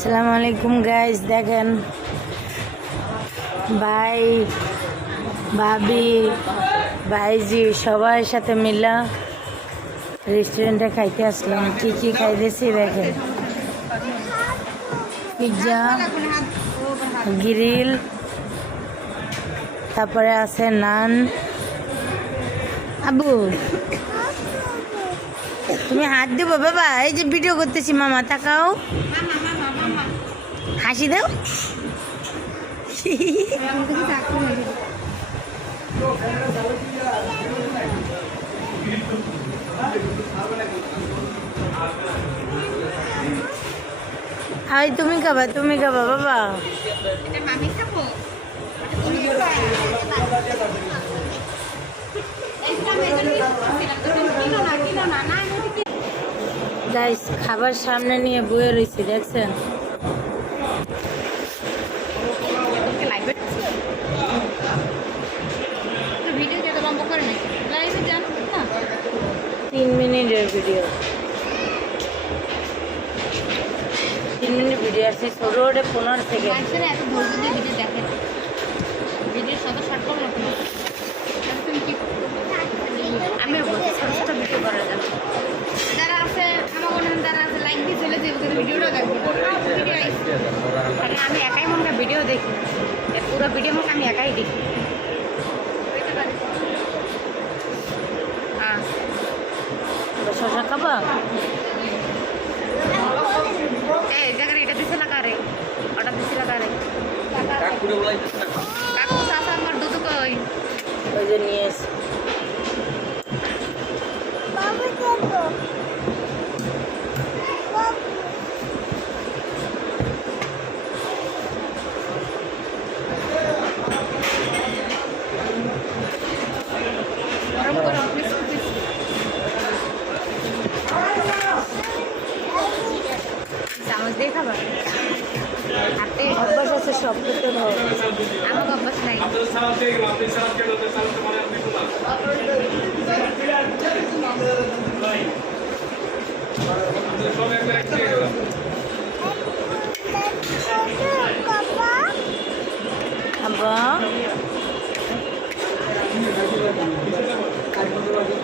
আসসালামু আলাইকুম গাইস, দেখেন ভাই ভাবি ভাইজি সবার সাথে মিলা রেস্টুরেন্টে খাইতে আসলাম। কি কি খাইতেছি দেখেন, পিৎজা, গ্রিল, তারপরে আছে নান। আবু তুমি হাত দেবো বাবা, এই যে ভিডিও করতেছি। মামা তাকাও, হাসি দাও। হাই, তুমি খাবা বাবা। গাইস, খাবার সামনে নিয়ে বয়ে রয়েছি, দেখছেন? তিন মিনিটের ভিডিও, 3 মিনিট ভিডিও আছে। ছোটো ওটা 15 সেকেন্ড। আমি ছোট ভিডিও করার জন্য যারা আছে আমার যারা আছে লাইক দিয়ে চলে যাবে, ভিডিওটা দেখবো। আমি একাই মনে ভিডিও দেখি, পুরো ভিডিও মনে আমি একাই দেখি। শশা খাবা? এই জায়গায় এটা দিছে লাগা রে, ওটা দিছে লাগা রে। কাকু চাচা আমার দুধ কই? ওই যে নিয়ে এসে গরম গরম পিস পিস। চামচ দিয়ে খাবার হাতে অভ্যাস আছে, সব করতে ভালো। আমার অভ্যাস নাই। আব্বা,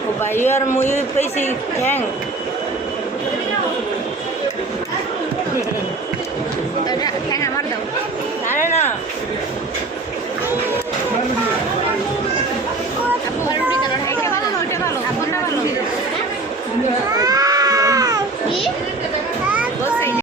ও ভাই আর মুই পেয়েছি ঠ্যাং। ঠ্যাং আমার দাও।